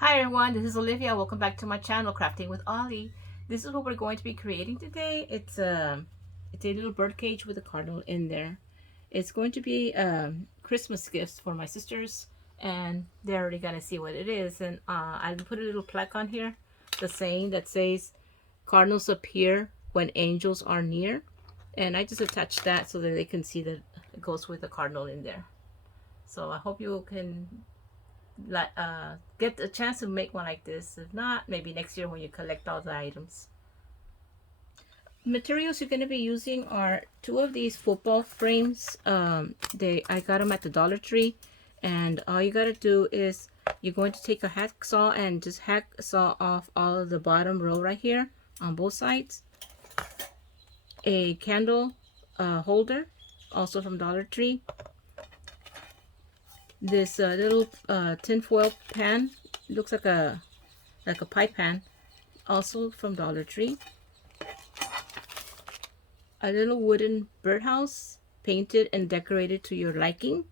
Hi everyone, this is Olivia. Welcome back to my channel, Crafting with Ollie. This is what we're going to be creating today. It's a little bird cage with a cardinal in there. It's going to be Christmas gifts for my sisters, and they're already gonna see what it is. And I put a little plaque on here, the saying that says, "Cardinals appear when angels are near," and I just attached that so that they can see that it goes with the cardinal in there. So I hope you can get a chance to make one like this. If not, maybe next year when you collect all the items. Materials you're going to be using are two of these football frames. I got them at the Dollar Tree, and all you got to do is you're going to take a hacksaw and just hacksaw off all of the bottom row right here on both sides. A candle holder, also from Dollar Tree. This little tinfoil pan, looks like a pie pan, also from Dollar Tree. A little wooden birdhouse, painted and decorated to your liking.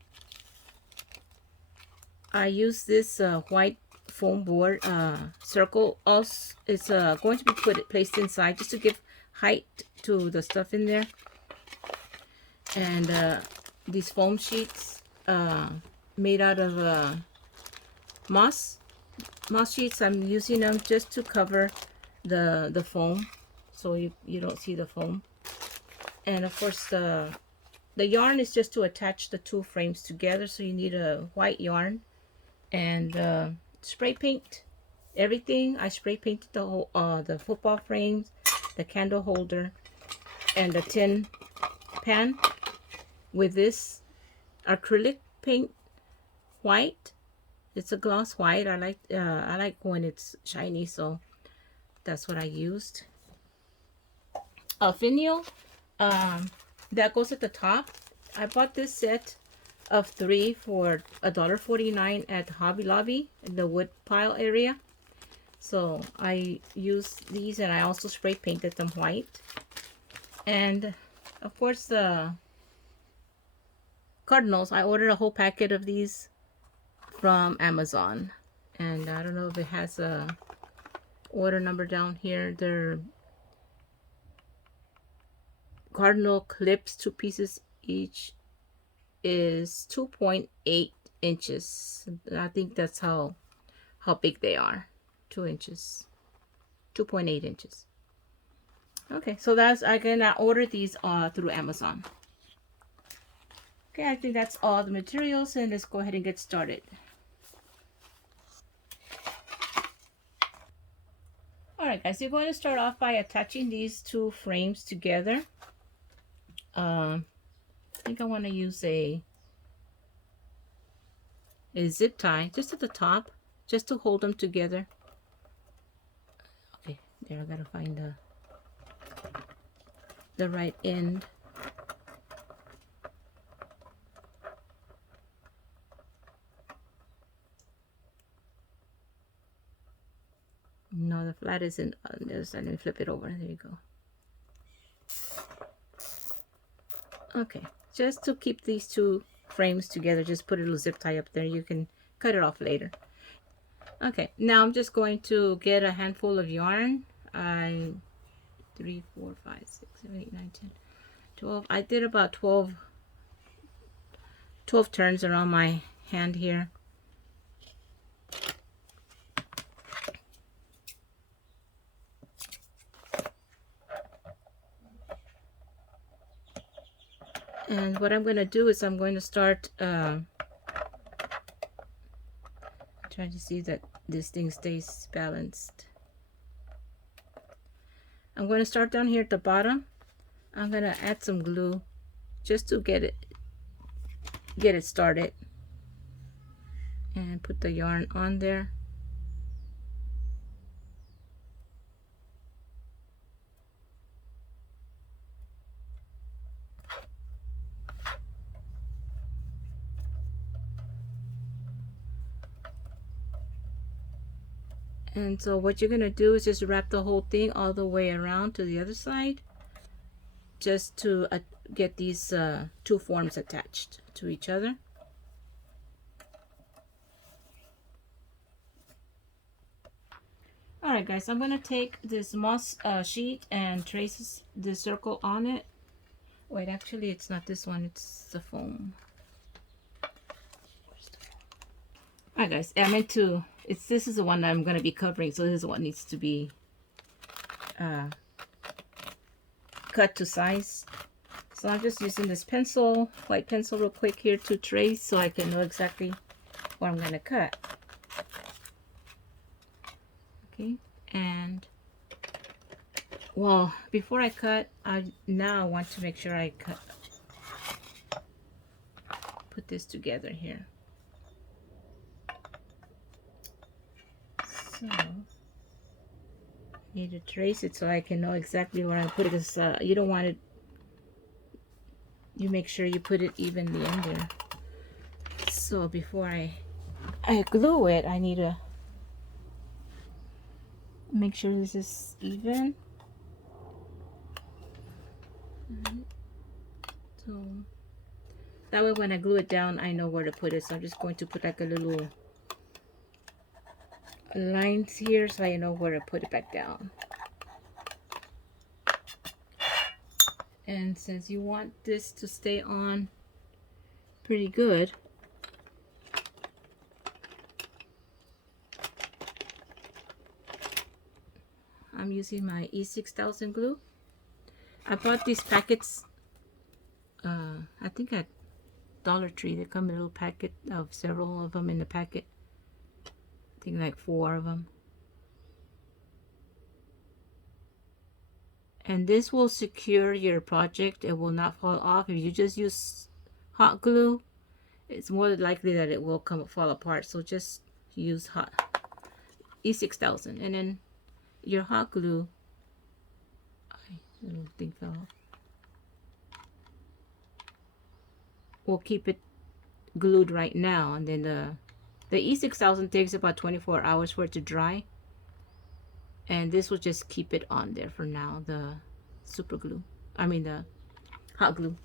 I use this white foam board circle. Also, it's going to be placed inside just to give height to the stuff in there. And these foam sheets made out of moss sheets. I'm using them just to cover the foam, so you don't see the foam. And of course the yarn is just to attach the two frames together, so you need a white yarn and spray paint everything. I spray painted the whole the football frames, the candle holder, and the tin pan with this acrylic paint white. It's a gloss white. I like when it's shiny, so that's what I used. A finial that goes at the top. I bought this set of 3 for $1.49 at Hobby Lobby in the wood pile area. So I used these, and I also spray painted them white. And of course the cardinals, I ordered a whole packet of these from Amazon, and I don't know if it has a order number down here. They're cardinal clips, 2 pieces each, is 2.8 inches. I think that's how big they are. 2 inches, 2.8 inches. Okay, so that's, I can order these through Amazon. Okay, I think that's all the materials, and let's go ahead and get started. Alright guys, you're going to start off by attaching these two frames together. I think I want to use a zip tie just at the top, just to hold them together. Okay, there, I gotta find the right end. No, the flat isn't on the other side. Let me flip it over. There you go. Okay, just to keep these two frames together, just put a little zip tie up there. You can cut it off later. Okay, now I'm just going to get a handful of yarn. 3, 4, 5, 6, 7, 8, 9, 10, 12. I did about 12 turns around my hand here. And what I'm going to do is I'm going to start trying to see that this thing stays balanced. I'm going to start down here at the bottom. I'm going to add some glue just to get it started, and put the yarn on there. And so what you're going to do is just wrap the whole thing all the way around to the other side, just to get these two forms attached to each other. All right, guys, I'm gonna take this moss sheet and trace the circle on it. Wait, actually, it's not this one. It's the foam. All right, guys. I meant to. This is the one that I'm gonna be covering, so this is what needs to be cut to size. So I'm just using this pencil, white pencil, real quick here to trace, so I can know exactly what I'm gonna cut. Okay, and well, before I cut, I want to make sure I put this together here. So I need to trace it so I can know exactly where I put it. Because you don't want it. You make sure you put it evenly in there. So before I glue it, I need to make sure this is even. So that way when I glue it down, I know where to put it. So I'm just going to put like a little lines here so I know where to put it back down. And since you want this to stay on pretty good, I'm using my E6000 glue. I bought these packets, I think at Dollar Tree. They come in a little packet of several of them in the packet. I think like 4 of them. And this will secure your project. It will not fall off. If you just use hot glue, it's more likely that it will fall apart. So just use hot E6000, and then your hot glue. Little thing fell off. We'll keep it glued right now, and then the E6000 takes about 24 hours for it to dry, and this will just keep it on there for now. The super glue, the hot glue.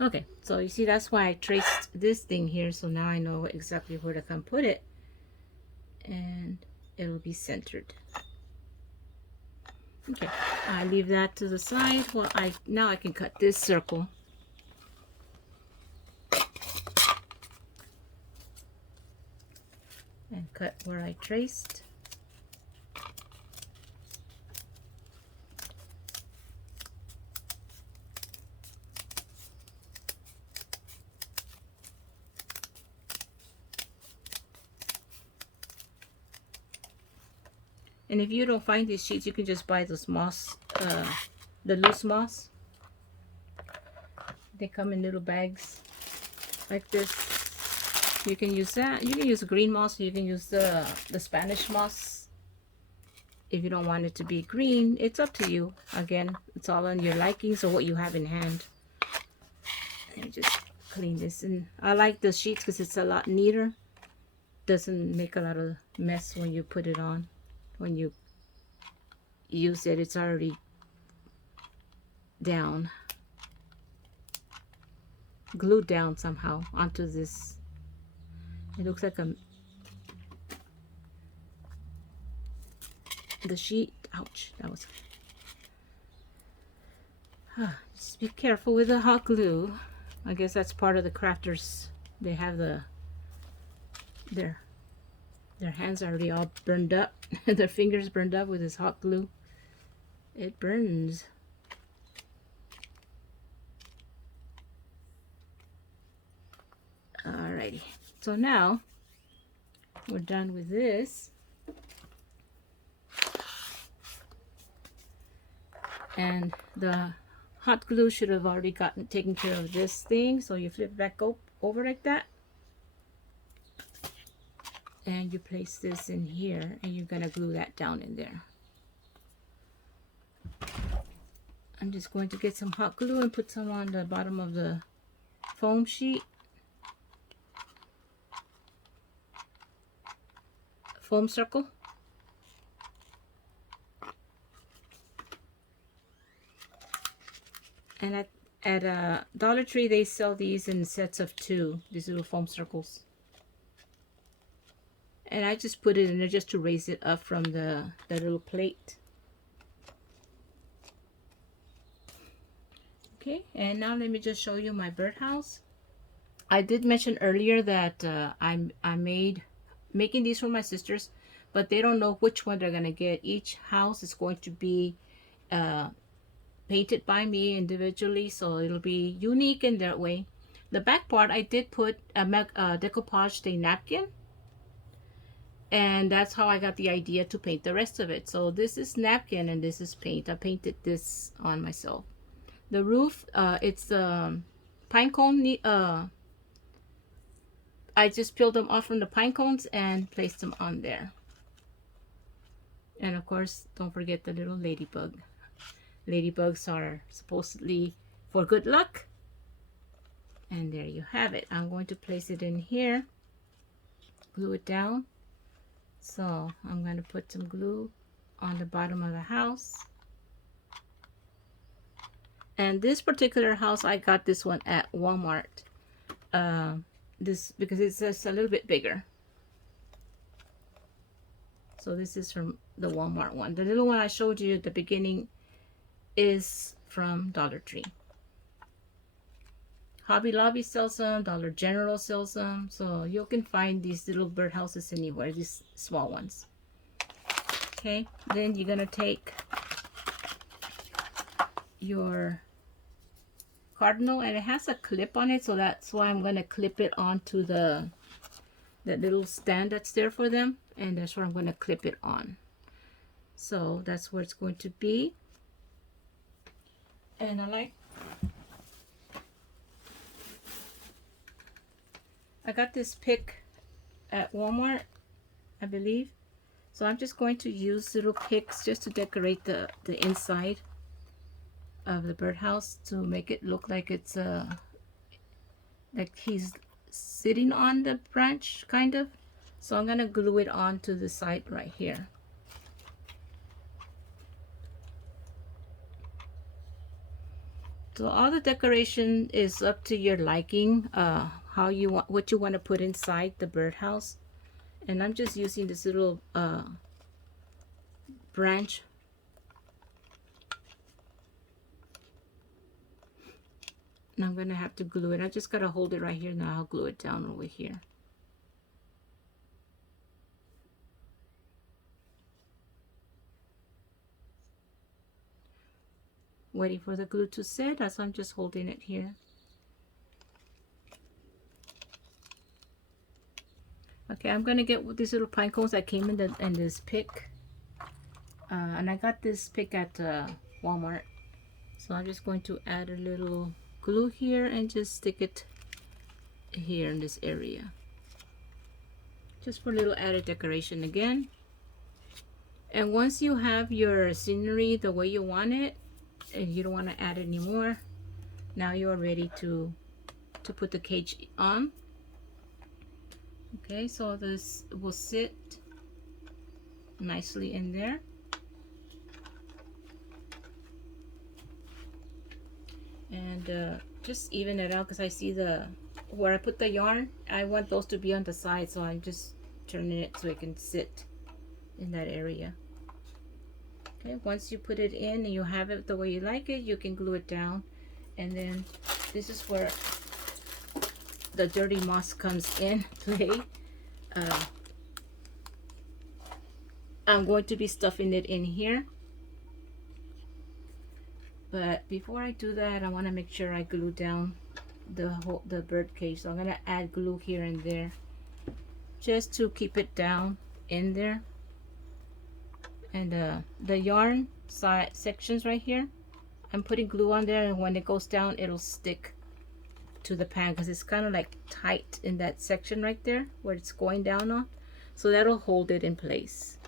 Okay, so you see that's why I traced this thing here, so now I know exactly where to come put it, and it'll be centered. Okay, I leave that to the side. Well, now I can cut this circle. And cut where I traced. And if you don't find these sheets, you can just buy those moss, the loose moss. They come in little bags like this. You can use that. You can use green moss. You can use the Spanish moss. If you don't want it to be green, it's up to you. Again, it's all on your likings or what you have in hand. Let me just clean this. And I like the sheets because it's a lot neater. Doesn't make a lot of mess when you put it on. When you use it, it's already down, glued down somehow onto this. It looks like the sheet. Ouch, that was. Just be careful with the hot glue. I guess that's part of the crafters. They have their hands are already all burned up. Their fingers burned up with this hot glue. It burns. Alrighty. So now we're done with this. And the hot glue should have already taken care of this thing. So you flip it back over like that. And you place this in here, and you're gonna glue that down in there. I'm just going to get some hot glue and put some on the bottom of the foam sheet. Foam circle. And at Dollar Tree, they sell these in sets of 2, these little foam circles. And I just put it in there just to raise it up from the little plate. Okay, and now let me just show you my birdhouse. I did mention earlier that I'm making these for my sisters, but they don't know which one they're gonna get. Each house is going to be painted by me individually, so it'll be unique in that way. The back part, I did put a decoupage a napkin, and that's how I got the idea to paint the rest of it. So this is napkin and this is paint. I painted this on myself. The roof, it's pine cone. I just peeled them off from the pine cones and placed them on there. And of course, don't forget the little ladybug. Ladybugs are supposedly for good luck. And there you have it. I'm going to place it in here, glue it down. So I'm going to put some glue on the bottom of the house. And this particular house, I got this one at Walmart. This because it's just a little bit bigger. So this is from the Walmart one. The little one I showed you at the beginning is from Dollar Tree. Hobby Lobby sells them, Dollar General sells them, so you can find these little birdhouses anywhere, these small ones. Okay, then you're gonna take your Cardinal, and it has a clip on it, so that's why I'm gonna clip it onto that little stand that's there for them, and that's where I'm gonna clip it on. So that's where it's going to be. And I got this pick at Walmart, I believe. So I'm just going to use little picks just to decorate the inside of the birdhouse to make it look like it's like he's sitting on the branch, kind of. So I'm gonna glue it onto the side right here. So all the decoration is up to your liking, how you want, what you want to put inside the birdhouse. And I'm just using this little branch. And I'm gonna have to glue it. I just gotta hold it right here. Now I'll glue it down over here. Waiting for the glue to set, as I'm just holding it here. Okay, I'm gonna get these little pine cones that came in this pick, and I got this pick at Walmart. So I'm just going to add a little glue here and just stick it here in this area, just for a little added decoration again. And once you have your scenery the way you want it, and you don't want to add any more, now you're ready to put the cage on. Okay, so this will sit nicely in there. And just even it out, because I see where I put the yarn, I want those to be on the side, so I'm just turning it so it can sit in that area. Okay, once you put it in and you have it the way you like it, you can glue it down. And then this is where the dirty moss comes in play. I'm going to be stuffing it in here, but before I do that, I want to make sure I glue down the bird cage. So I'm gonna add glue here and there just to keep it down in there. And the yarn side sections right here, I'm putting glue on there, and when it goes down, it'll stick to the pan because it's kind of like tight in that section right there where it's going down on. So that'll hold it in place.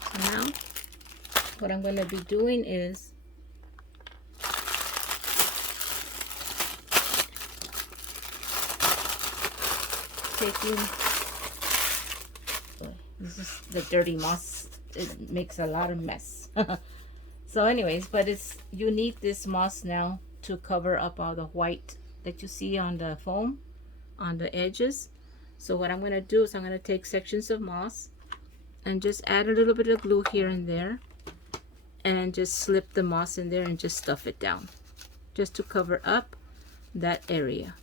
So now what I'm going to be doing is taking, this is the dirty moss, it makes a lot of mess. So anyways, but you need this moss now to cover up all the white that you see on the foam on the edges. So what I'm going to do is I'm going to take sections of moss and just add a little bit of glue here and there, and just slip the moss in there and just stuff it down just to cover up that area.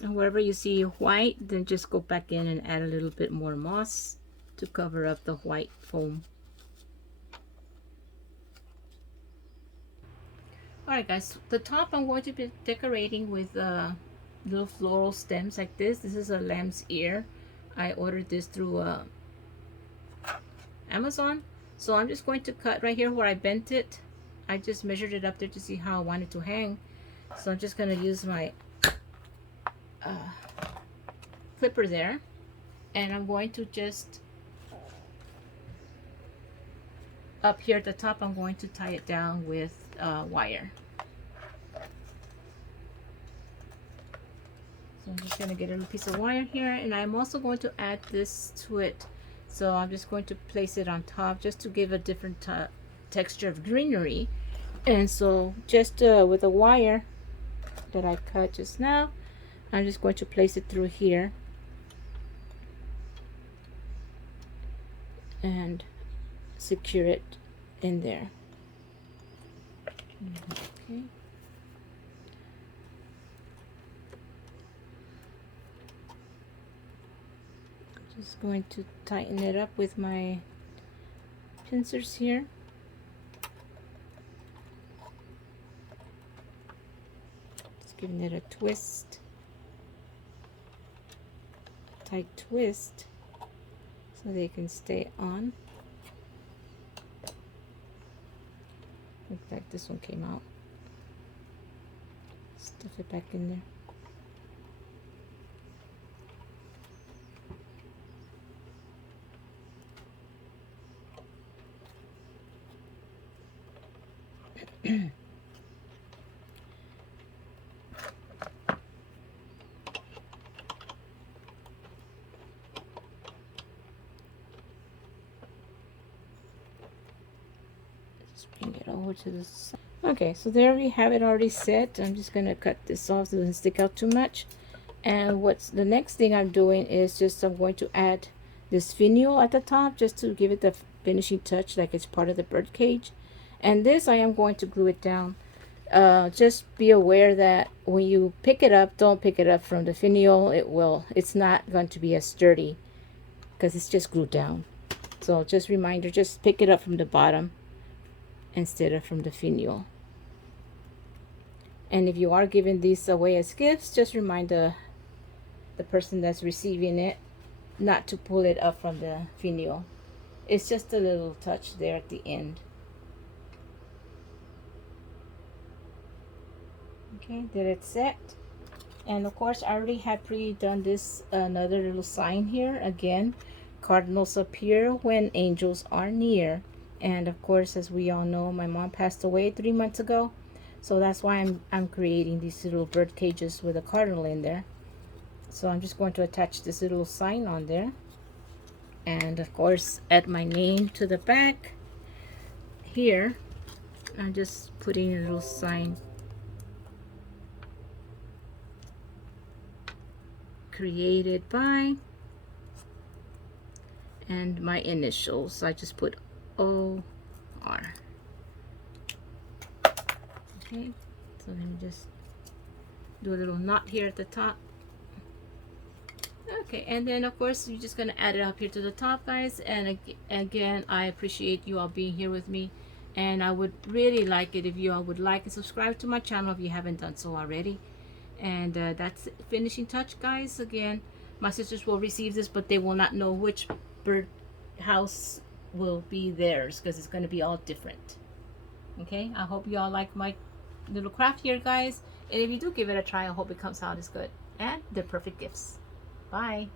And wherever you see white, then just go back in and add a little bit more moss to cover up the white foam. Alright guys, the top I'm going to be decorating with little floral stems like this. This is a lamb's ear. I ordered this through Amazon. So I'm just going to cut right here where I bent it. I just measured it up there to see how I want it to hang. So I'm just going to use my clipper there, and I'm going to just up here at the top, I'm going to tie it down with wire. So I'm just going to get a little piece of wire here, and I'm also going to add this to it. So I'm just going to place it on top just to give a different texture of greenery. And so just with a wire that I cut just now, I'm just going to place it through here and secure it in there. Okay. Just going to tighten it up with my pincers here. Just giving it a twist. Tight twist so they can stay on. Looks like this one came out. Stuff it back in there. Bring it over to the side. Okay, so there we have it already set. I'm just gonna cut this off so it doesn't stick out too much. And what's the next thing I'm doing is just I'm going to add this finial at the top just to give it the finishing touch, like it's part of the bird cage. And this I am going to glue it down. Just be aware that when you pick it up, don't pick it up from the finial. It's not going to be as sturdy because it's just glued down. So just reminder, just pick it up from the bottom instead of from the finial. And if you are giving these away as gifts, just remind the person that's receiving it not to pull it up from the finial. It's just a little touch there at the end. Okay, there it's set. And of course I already had pre-done this another little sign here. Again, cardinals appear when angels are near. And of course, as we all know, my mom passed away 3 months ago, so that's why I'm creating these little bird cages with a cardinal in there. So I'm just going to attach this little sign on there, and of course add my name to the back here. I'm just putting a little sign, created by, and my initials. I just put O-R. Okay, so let me just do a little knot here at the top. Okay, and then of course you're just gonna add it up here to the top, guys. And again, I appreciate you all being here with me, and I would really like it if you all would like and subscribe to my channel if you haven't done so already. And that's finishing touch, guys. Again, my sisters will receive this, but they will not know which bird house will be theirs because it's going to be all different. Okay, I hope you all like my little craft here, guys, and if you do give it a try, I hope it comes out as good, and they're perfect gifts. Bye.